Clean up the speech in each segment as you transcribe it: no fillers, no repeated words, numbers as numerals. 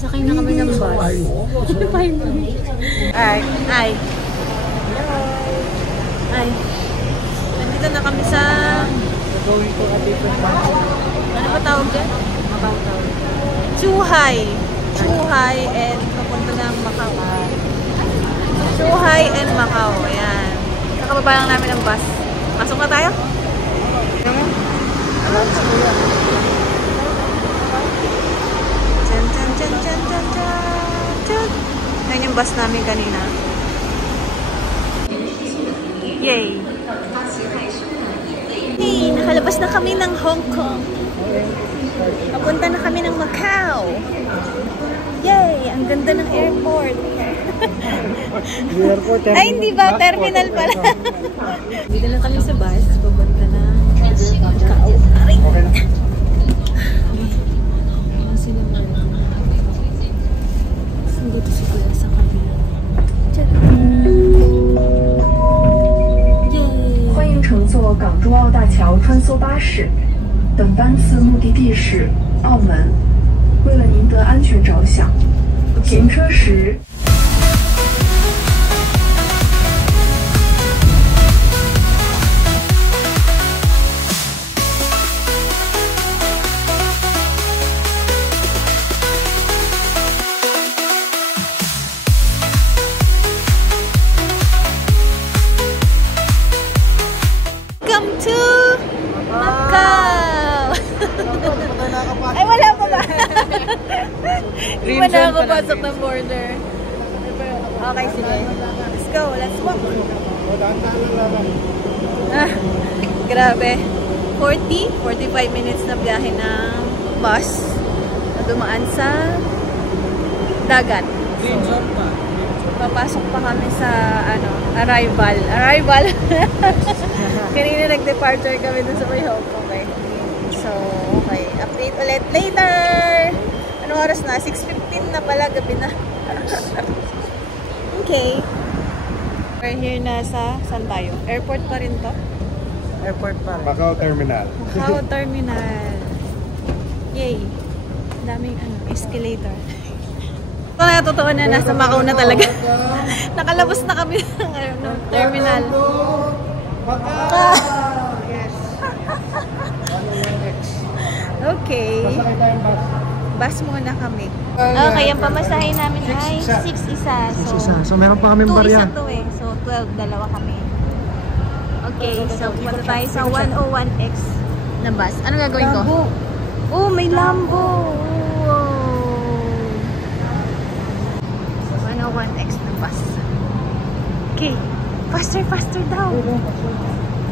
Sasakay na kami ng bus. Ay. Nandito na kami sa... Ano ba tawag dyan? Zhuhai and papunta ng Macau. Zhuhai and Macau. Ayan. Kakababa lang namin ng bus. Pasok na tayo? Yan yung bus namin kanina. Yay! Hey, nakalabas na kami ng Hong Kong. Papunta na kami ng Macau. Yay! Ang ganda ng airport. Ay, hindi ba? Terminal pala. Dito lang kami sa bus. Papunta na Macau. Aray! Dito si Kuya sa kabila. Yay! 欢迎乘坐港珠澳大桥穿梭巴士。本班次目的地是澳门。为了您的安全着想，停车时。 Ay, wala pa ba? Hindi pa nakakapasok ng border. Okay, sige. Let's go. Let's walk. Grabe. 45 minutes na biyahe ng bus na dumaan sa dagat. So, papasok pa kami sa arrival. Kanina nag-departure kami dun sa may Hong Kong. Okay. So, okay. Update ulit later! Anong oras na? 6:15 na pala. Gabi na. Okay. We're here na sa... Saan tayo? Airport pa rin to? Airport pa rin. Macau Terminal. Macau Terminal. Yay! Daming escalator. Kaya totoo na nasa Macau na talaga. Nakalabas na kami ng terminal. Okay. Bus muna kami. Okay, ang pamasahe namin ay 6 isa. So meron pa kaming 2 barya. isa to eh. So 12, dalawa kami. Okay, so pumunta tayo sa 101X na bus. Ano gagawin ko? Oh, may Lambo! 101X na bus. Okay, faster daw!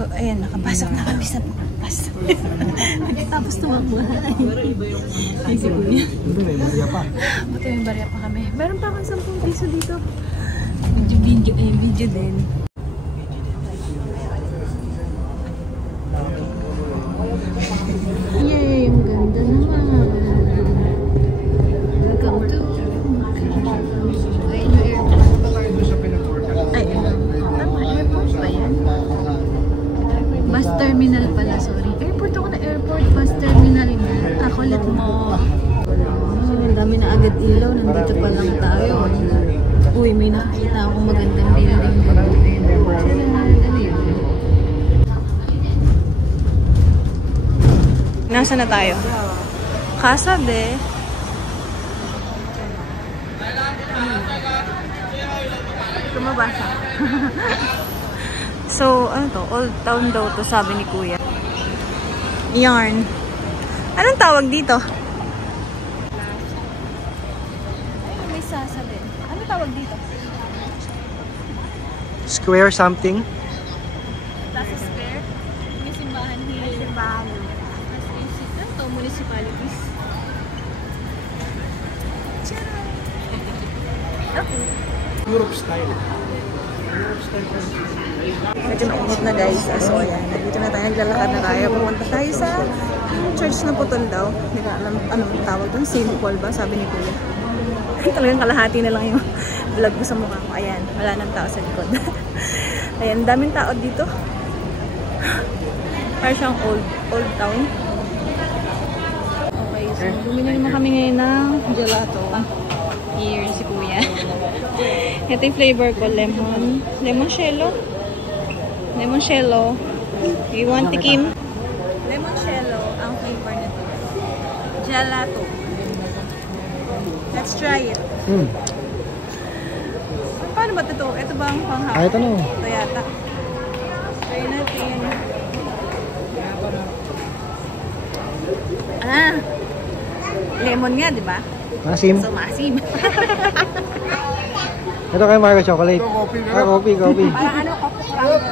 So, ayan, nakapasok na kami sa bus. Tapos tumakbahay. Ay, si Kuya. May barya pa. Buti may barya pa kami. Meron pa akong 10 piso dito. Video din. Yay, ang ganda naman. Welcome to airport ba yan? Bus terminal pala, sorry. Airport ako na airport, bus terminal na. Kakulit mo. Ang dami na agad ilaw, nandito pa lang tayo. Uy, may nakikita akong magandang building. Nasa na tayo? Kasabi. Tumabasa. So, ano to? Old town daw to, sabi ni Kuya. Yarn. Anong tawag dito? Ay, may sasabi. Anong tawag dito? Square something? Plaza Square. May simbahan here. May simbahan. Ano to? Municipalities. Okay. Europe style. Medyo mainit na guys. So ayan, dito na tayo, naglalakad na tayo. Pumunta tayo sa church na Putol daw. Hindi ka alam anong tawag doon. St. Paul ba? Sabi ni Kuya. Talagang kalahati na lang yung vlog ko sa mukha ko. Ayan, wala nang tao sa likod. Ayan, daming tao dito. Parang siyang old town. Okay, Bumili naman kami ngayon ng gelato. Here, si Kuya. Ito yung flavor ko, lemon. Lemoncello. Lemoncello. You want tikim? Lemoncello ang flavor nito. Gelato. Let's try it. Paano ba ito? Ito ba ang panghapon? Ito na. Ito yata. Try natin. Lemon nga, di ba? Masim. So, masim. Ito kay Marco chocolate. Coffee. Parang ano, coffee crumble.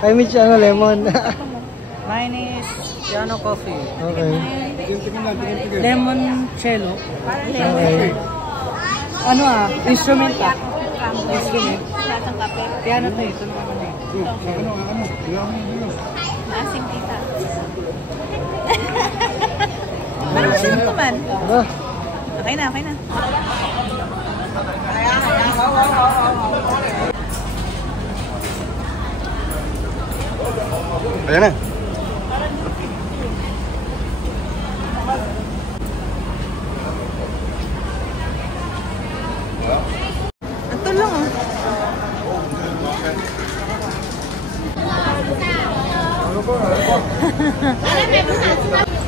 Kay Mitch, lemon. Mine is Piano Coffee. Okay. Lemon cello. Parang Okay. Ano instrument ka? Instrument. lasang kape. Piano to ito naman eh. Masim kita. Pero masarap naman. Aba. Okay na. Ayan na. Ito lang oh.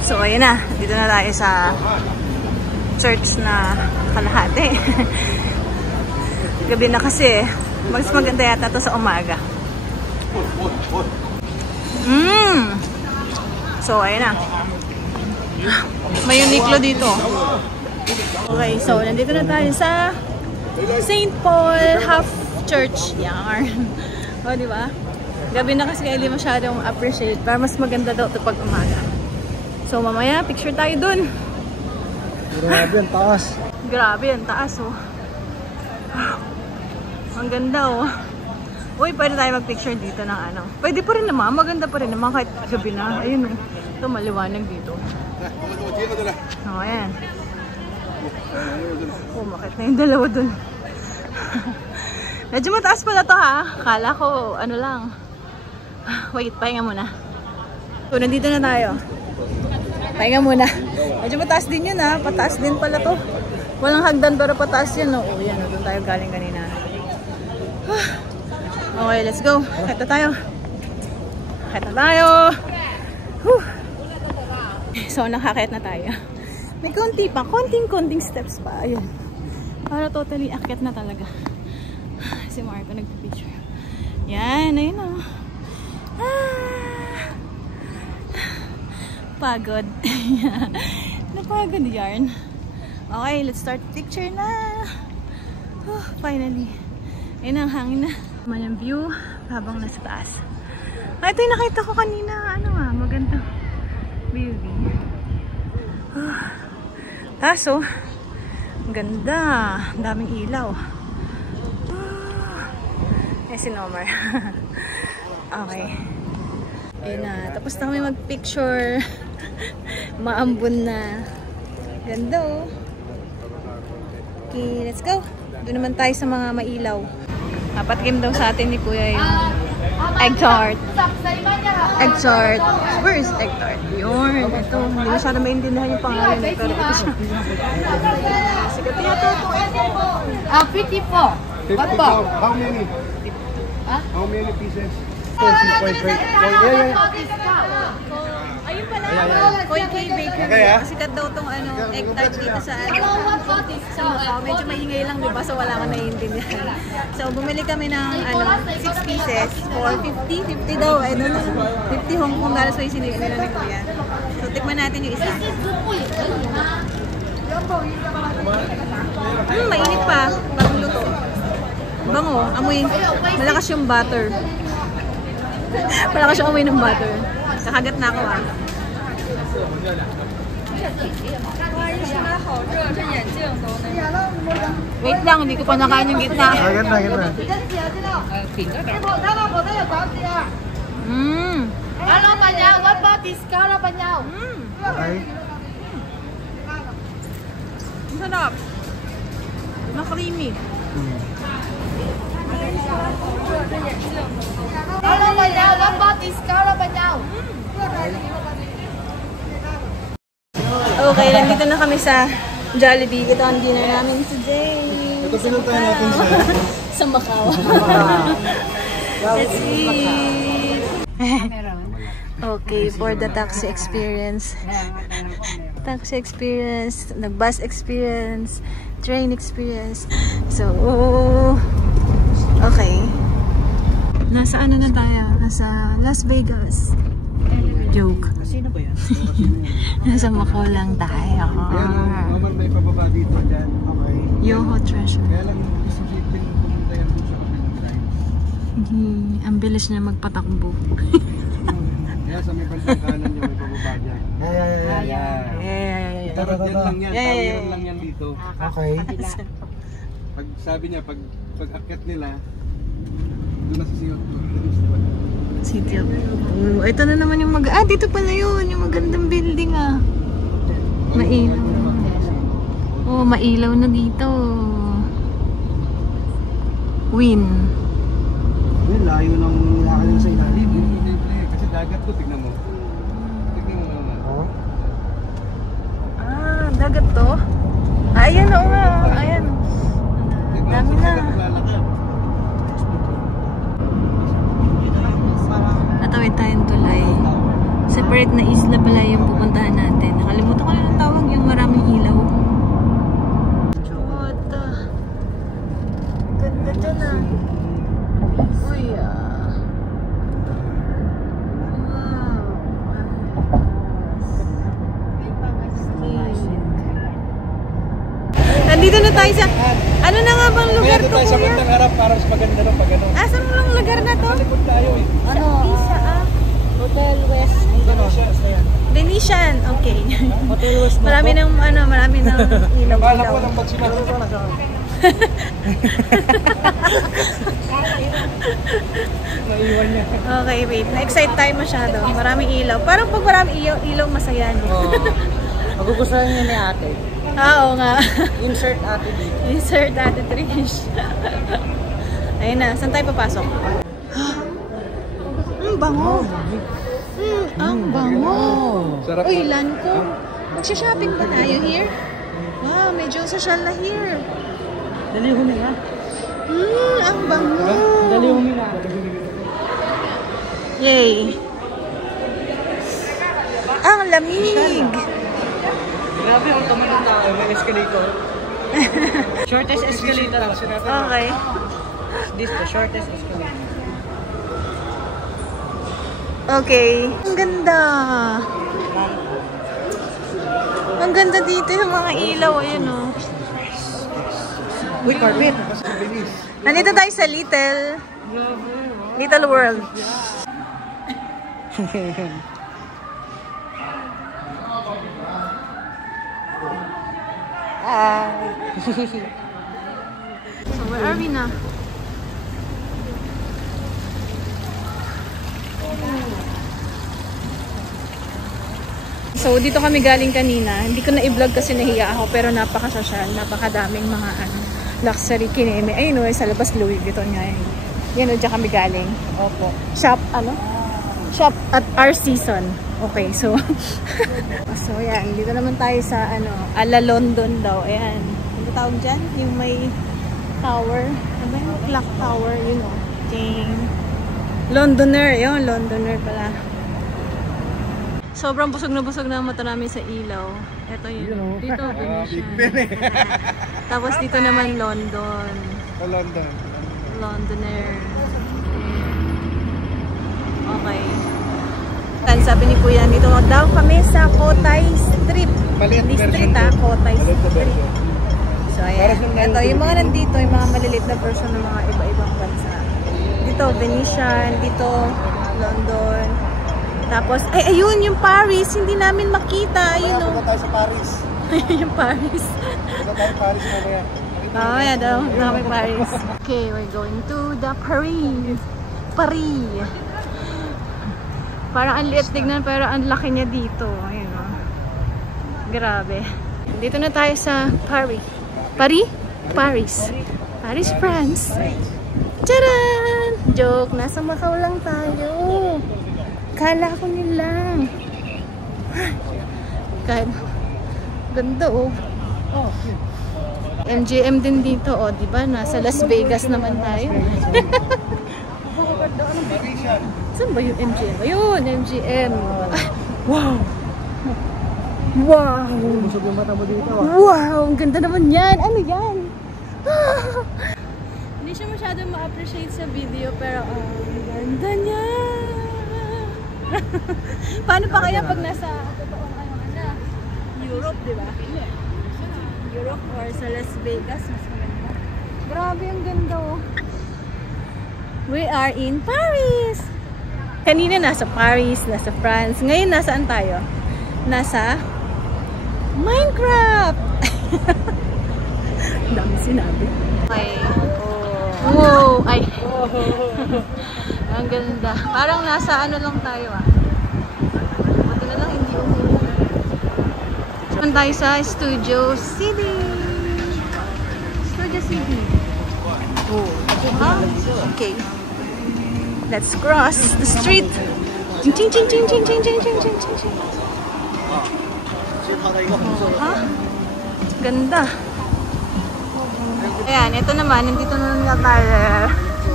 So ayun na, dito na tayo sa church na kalahati. Gabi na kasi, mas maganda yata to sa umaga. So ayun na. May Uniqlo dito. Okay, so nandito na tayo sa St. Paul Half Church. Yarn. O, di ba? Gabi na kasi hindi masyadong appreciate. Para mas maganda daw ito pag umaga. So, mamaya, picture tayo dun. Grabe, ang taas. Grabe, ang taas, oh. Ang ganda, oh. Uy, pwede tayo mag-picture dito ng ano. Pwede pa rin naman. Maganda pa rin naman kahit gabi na. Ayun, oh. Ito, maliwanag dito. Oh, ayan. Oh, makit na yung dalawa dun. Medyo mataas pala to, ha? Kala ko, ano lang. Wait, pahinga muna. So, nandito na tayo. Pahinga muna. Medyo mataas din yun, ha? Pataas din pala to. Walang hagdan pero pataas yun, no? Oh, yan, doon tayo galing kanina. Okay, let's go. Kahit na tayo. Whew. So, nakakit na tayo. May konti pa. Konting steps pa. Ayan. Para totally akit na talaga. Si Marco nagpipicture. Yan. Ayun o. Pagod. Napagod yarn. Okay, let's start picture na. Finally. Ayun ang hangin na. Mayang view habang nasa taas. Ito yung nakita ko kanina. Maganda. Beauty. Taso, ang ganda. Ang daming ilaw. Si Nomar. Okay. Ayun na. Tapos na kami mag-picture. Maambon na. Ganda oh. Okay, let's go. Doon naman tayo sa mga mailaw. Napatigim daw sa atin ni Kuya yung egg tart. Egg tart. Where is egg tart? Yun. Ito. Hindi masyado maintindihan yung pangalan. Pero ito siya. Sigat yata ito. 54. What po? How many? How many pieces? 20.5. Ayun pala. Koi K Bakery. Sikat daw itong egg tart dito sa Macau. Medyo maingay lang, diba? So wala kang naiintindihan. So bumili kami ng 6 pieces for 50. 50 daw. I don't know. 50 Hong Kong dollars. So isinili nila ni Kuya. So tikman natin yung isa. Mainit pa. Bagong luto. Bango. Amoy. Malakas yung butter. Malakas yung amoy ng butter. Kakagat na ako Wait lang, hindi ko pa nakain yung gitna. Agad na. Okay. Ang sarap. Na-creamy. Okay, nandito na kami sa Jollibee. Ito ang dinner namin today. Ito pinuntahan natin Sa Macau. Let's eat. Okay, for the taxi experience. Taxi experience, nag-bus experience, train experience. So, okay. Nasa ano na tayo? Nasa Las Vegas. Joke. Sino ba yan? Nasa Macau lang tayo. Normal may pababa dito dyan. Okay. Yoho Treasure. Kaya lang isipin pumunta yan doon sa kabilang line. Ang bilis niya magpatakbo. Kaya sa may bantang kanan niya may pababa dyan. Pero yan lang yan. Tawiran lang yan dito. Okay. Pag sabi niya, pag akyat nila, doon na sisiyot ko. City of... Oh, ito na naman yung dito pala yun. Yung magandang building Mailaw. Oh, mailaw na dito. Win. Yung layo ng nilakalim sa ilalim. Kasi dagat to, tignan mo. Tignan mo naman. Oo. Dagat to? Ayan o nga. Ayan. Dami na. Natawid tayong tulay. Separate na isla pala yung pupuntahan natin. Nakalimutan ko na ang tawag, yung maraming ilaw. What the? Ganda dyan Uy Wow. Nandito na tayo sa... Ano na nga bang lugar to, tayo sa kuya? bandang harap para mas maganda ng pagano. Saan mo lang lugar na to? Likod tayo Ano? Hotel West. Venetian. Okay. Hotel West na Marami ng marami ng ilaw. Bala ko ng bagsinaw. Naiwan niya. Okay, wait. Na-excite tayo masyado. Maraming ilaw. Parang pag maraming ilaw, masaya, no? Magugustuhan niya ni ate. Oo nga. Insert ate dito. Insert Ate Trish. Ayun na. Saan tayo papasok? Ang bango. Ang bango. Sarap. Uy, Lanco. Magsha-shopping ba tayo here? Wow, medyo social na here. Dali huminga. Ang bango. Dali huminga. Yay. Ang lamig. Grabe, ang tumanong tao. May escalator. Shortest escalator lang. Okay. This the shortest escalator. Okay. Ang ganda. Ang ganda dito yung mga ilaw. Ayun o. Uy, carpet. Nandito tayo sa Little World. So where are we na? So dito kami galing kanina. Hindi ko na i-vlog kasi nahiya ako, pero napaka-social, napakadaming mga luxury kineme. Ayun sa labas Louis Vuitton nga yun. Yan dyan kami galing. Opo. Shop at our season. Okay, so so yan, dito naman tayo sa ala London daw. Ayan. Ano tawag dyan? Yung may tower. Ano ba yung clock tower? You know. Ding. Londoner. Yun, Londoner pala. Sobrang busog na ang mata namin sa ilaw. Ito yun. Dito, Venetian. Tapos dito naman London. London. Londoner. Okay. Sabi ni Kuya, dito daw kami sa Kotay Street. District Kotay Street. So ayan. Ito, yung mga nandito, yung mga maliliit na version ng mga iba-ibang bansa. Dito, Venetian. Dito, London. Tapos, ayun, yung Paris. Hindi namin makita. Ayun o. Punta tayo sa Paris. Yung Paris. Punta tayo Paris mamaya. Oh, yeah daw. Kami Paris. Okay, we're going to the Paris. Parang ang liit tignan pero ang laki niya dito. Ayun o. Grabe. Dito na tayo sa Paris. Paris, France. Tcharan! Joke, nasa Macau lang tayo. Kala ko nilang. Ganda oh. MGM din dito oh, di ba? Nasa Las Vegas naman tayo. Saan ba yung MGM? Ayun, MGM. Ah, wow! Wow! Busog yung mata mo dito. Wow! Ang ganda naman yan! Ano yan? Hindi siya masyadong ma-appreciate sa video pero ang ganda niya! Paano pa kaya pag nasa totoong Europe, di ba? Europe or sa Las Vegas, mas maganda. Grabe ang ganda oh. We are in Paris! Kanina nasa Paris, nasa France. Ngayon nasaan tayo? Nasa Minecraft! Dami sinabi. Ay. Wow! Ay! Ang ganda. Parang nasa ano lang tayo ah. Buti na lang hindi umulan. Naman tayo sa Studio City. Studio City. Oh. Okay. Let's cross the street. Ching ching ching ching ching ching ching ching ching ching. Ha? Ganda. Ayan, ito naman, nandito na tayo.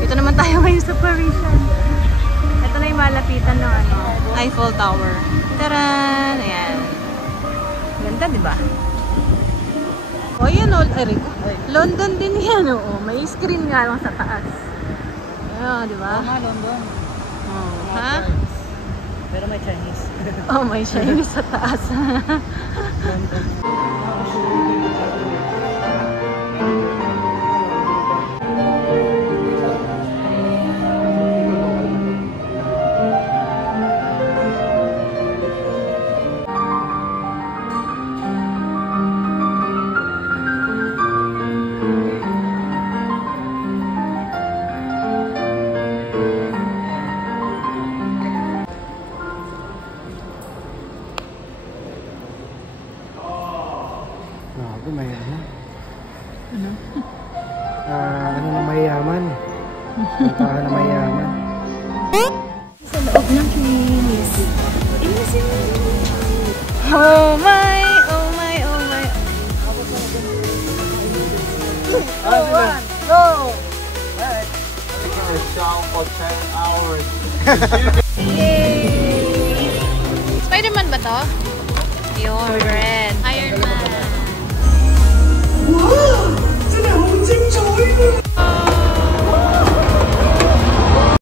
Ito naman tayo ngayon sa Parisian. Ito na yung malapitan ng ano, Eiffel Tower. Taran! Ayan. Ganda, di ba? O, yan o. London din yan, o. May screen nga lang sa taas. Ayan, di ba? London. Oh, ha? Pero may Chinese. Oh, may Chinese sa taas. Grabe, mayaman. Ano? Ano na mayaman? Puntahan na mayaman. Sa loob ng kinis. Oh my, oh my, oh my. Go! Yay! Spider-Man ba to? Yun, red. Iron Man. Woo!